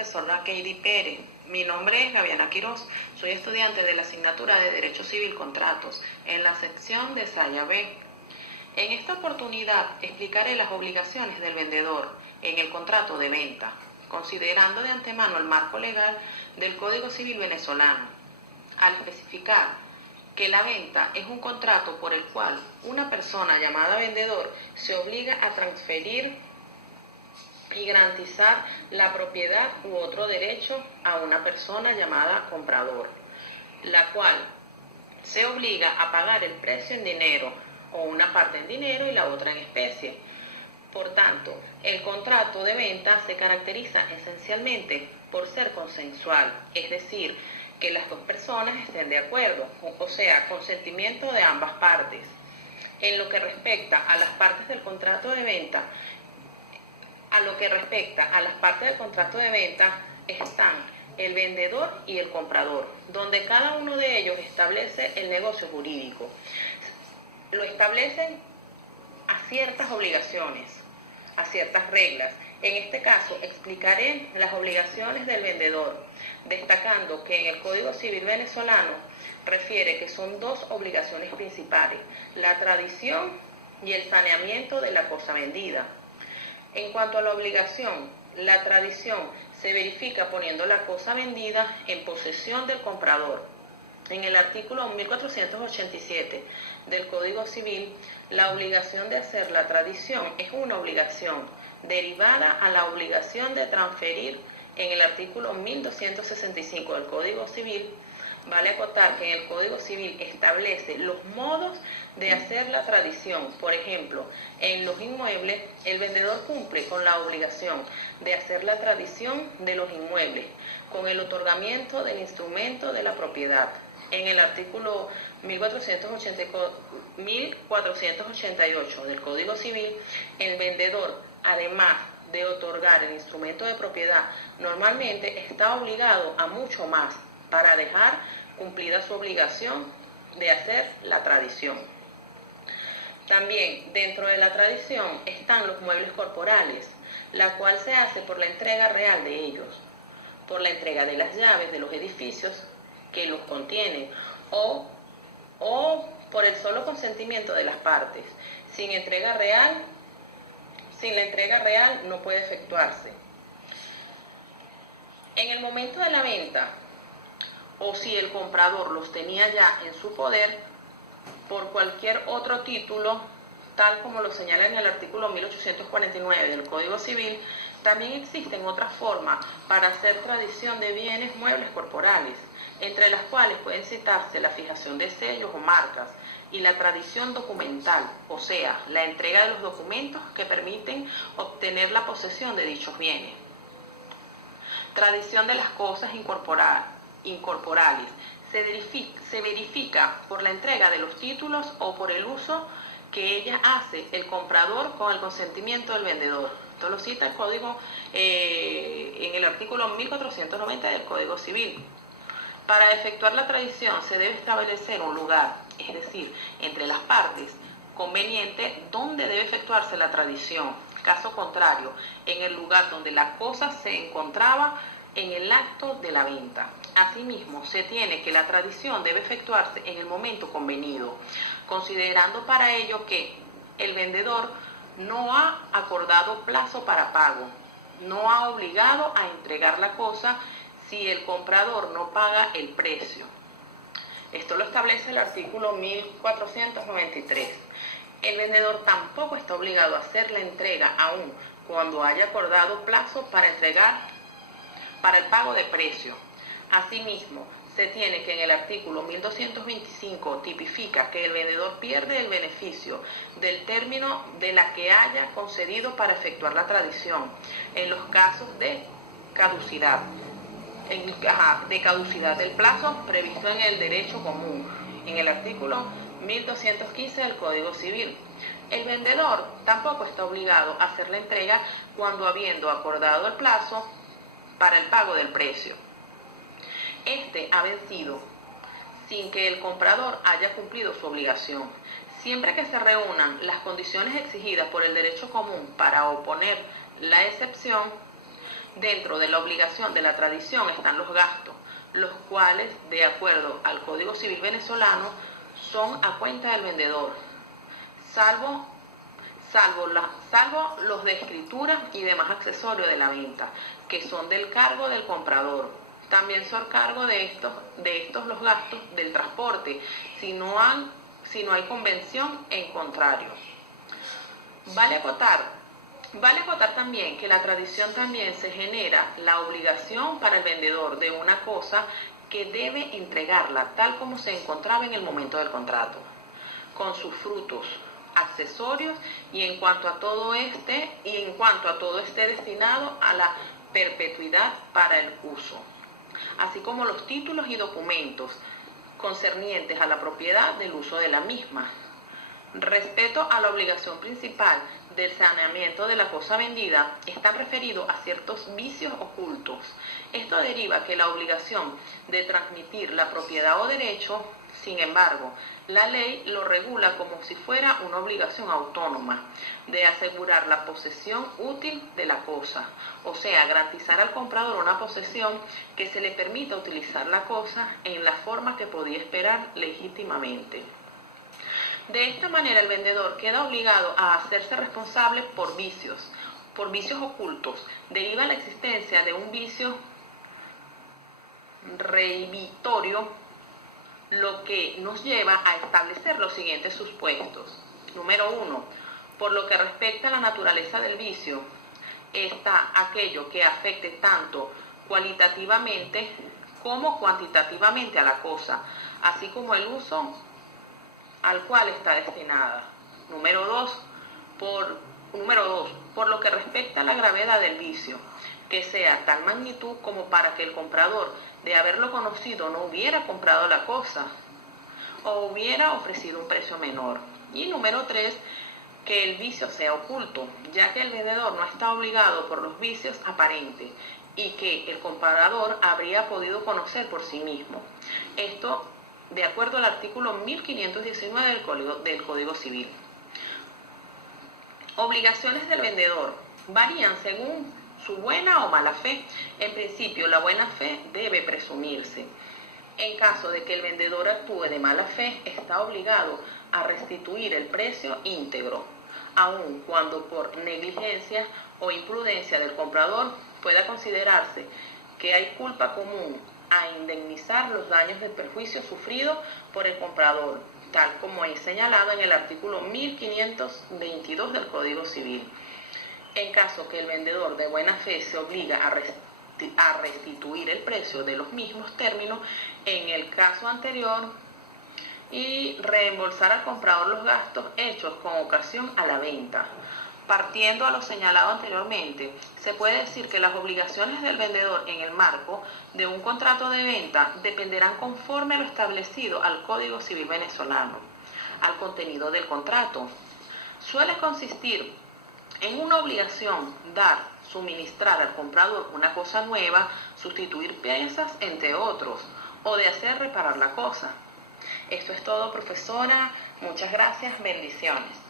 profesora Katie Pérez. Mi nombre es Gaviana Quiroz. Soy estudiante de la asignatura de Derecho Civil Contratos en la sección de Saya B. En esta oportunidad explicaré las obligaciones del vendedor en el contrato de venta, considerando de antemano el marco legal del Código Civil venezolano, al especificar que la venta es un contrato por el cual una persona llamada vendedor se obliga a transferir y garantizar la propiedad u otro derecho a una persona llamada comprador, la cual se obliga a pagar el precio en dinero o una parte en dinero y la otra en especie. Por tanto, el contrato de venta se caracteriza esencialmente por ser consensual, es decir, que las dos personas estén de acuerdo, o sea, consentimiento de ambas partes. En lo que respecta a las partes del contrato de venta, están el vendedor y el comprador, donde cada uno de ellos establece el negocio jurídico. Lo establecen a ciertas obligaciones, a ciertas reglas. En este caso explicaré las obligaciones del vendedor, destacando que en el Código Civil venezolano refiere que son dos obligaciones principales: la tradición y el saneamiento de la cosa vendida. En cuanto a la obligación, la tradición se verifica poniendo la cosa vendida en posesión del comprador. En el artículo 1487 del Código Civil, la obligación de hacer la tradición es una obligación derivada a la obligación de transferir. En el artículo 1265 del Código Civil, vale acotar que en el Código Civil establece los modos de hacer la tradición. Por ejemplo, en los inmuebles, el vendedor cumple con la obligación de hacer la tradición de los inmuebles con el otorgamiento del instrumento de la propiedad. En el artículo 1488 del Código Civil, el vendedor, además de otorgar el instrumento de propiedad, normalmente está obligado a mucho más para dejar cumplida su obligación de hacer la tradición. También dentro de la tradición están los muebles corporales, la cual se hace por la entrega real de ellos, por la entrega de las llaves de los edificios que los contienen o por el solo consentimiento de las partes. Sin la entrega real no puede efectuarse. En el momento de la venta, o si el comprador los tenía ya en su poder por cualquier otro título, tal como lo señala en el artículo 1849 del Código Civil, también existen otras formas para hacer tradición de bienes muebles corporales, entre las cuales pueden citarse la fijación de sellos o marcas y la tradición documental, o sea, la entrega de los documentos que permiten obtener la posesión de dichos bienes. Tradición de las cosas incorporales. Se verifica por la entrega de los títulos o por el uso que ella hace el comprador con el consentimiento del vendedor. Esto lo cita el Código en el artículo 1490 del Código Civil. Para efectuar la tradición se debe establecer un lugar, es decir, entre las partes, conveniente donde debe efectuarse la tradición. Caso contrario, en el lugar donde la cosa se encontraba en el acto de la venta. Asimismo, se tiene que la tradición debe efectuarse en el momento convenido, considerando para ello que el vendedor no ha acordado plazo para pago, no ha obligado a entregar la cosa si el comprador no paga el precio. Esto lo establece el artículo 1493. El vendedor tampoco está obligado a hacer la entrega aún cuando haya acordado plazo para el pago de precio. Asimismo, se tiene que en el artículo 1225 tipifica que el vendedor pierde el beneficio del término de la que haya concedido para efectuar la tradición en los casos de caducidad. Del plazo previsto en el derecho común, en el artículo 1215 del Código Civil. El vendedor tampoco está obligado a hacer la entrega cuando habiendo acordado el plazo para el pago del precio, este ha vencido sin que el comprador haya cumplido su obligación. Siempre que se reúnan las condiciones exigidas por el derecho común para oponer la excepción, Dentro de la obligación de la tradición están los gastos, los cuales, de acuerdo al Código Civil venezolano, son a cuenta del vendedor, salvo los de escritura y demás accesorios de la venta, que son del cargo del comprador. También son cargo de estos los gastos del transporte, si no hay convención en contrario. Vale acotar también que la tradición también se genera la obligación para el vendedor de una cosa que debe entregarla tal como se encontraba en el momento del contrato, con sus frutos, accesorios y en cuanto a todo esté destinado a la perpetuidad para el uso, así como los títulos y documentos concernientes a la propiedad del uso de la misma. Respecto a la obligación principal del saneamiento de la cosa vendida, están referidos a ciertos vicios ocultos. Esto deriva que la obligación de transmitir la propiedad o derecho, sin embargo, la ley lo regula como si fuera una obligación autónoma de asegurar la posesión útil de la cosa, o sea, garantizar al comprador una posesión que se le permita utilizar la cosa en la forma que podía esperar legítimamente. De esta manera, el vendedor queda obligado a hacerse responsable por vicios ocultos. Deriva la existencia de un vicio reinhibitorio, lo que nos lleva a establecer los siguientes supuestos. Número 1. Por lo que respecta a la naturaleza del vicio, está aquello que afecte tanto cualitativamente como cuantitativamente a la cosa, así como el uso al cual está destinada. Número 2, por lo que respecta a la gravedad del vicio, que sea tal magnitud como para que el comprador, de haberlo conocido, no hubiera comprado la cosa o hubiera ofrecido un precio menor. Y número 3, que el vicio sea oculto, ya que el vendedor no está obligado por los vicios aparentes y que el comprador habría podido conocer por sí mismo. Esto de acuerdo al artículo 1519 del Código Civil. Obligaciones del vendedor varían según su buena o mala fe. En principio, la buena fe debe presumirse. En caso de que el vendedor actúe de mala fe, está obligado a restituir el precio íntegro, aun cuando por negligencia o imprudencia del comprador pueda considerarse que hay culpa común a indemnizar los daños del perjuicio sufrido por el comprador, tal como es señalado en el artículo 1522 del Código Civil. En caso que el vendedor de buena fe se obliga a restituir el precio de los mismos términos en el caso anterior y reembolsar al comprador los gastos hechos con ocasión a la venta. Partiendo a lo señalado anteriormente, se puede decir que las obligaciones del vendedor en el marco de un contrato de venta dependerán conforme a lo establecido al Código Civil venezolano, al contenido del contrato. Suele consistir en una obligación suministrar al comprador una cosa nueva, sustituir piezas, entre otros, o de hacer reparar la cosa. Esto es todo, profesora. Muchas gracias. Bendiciones.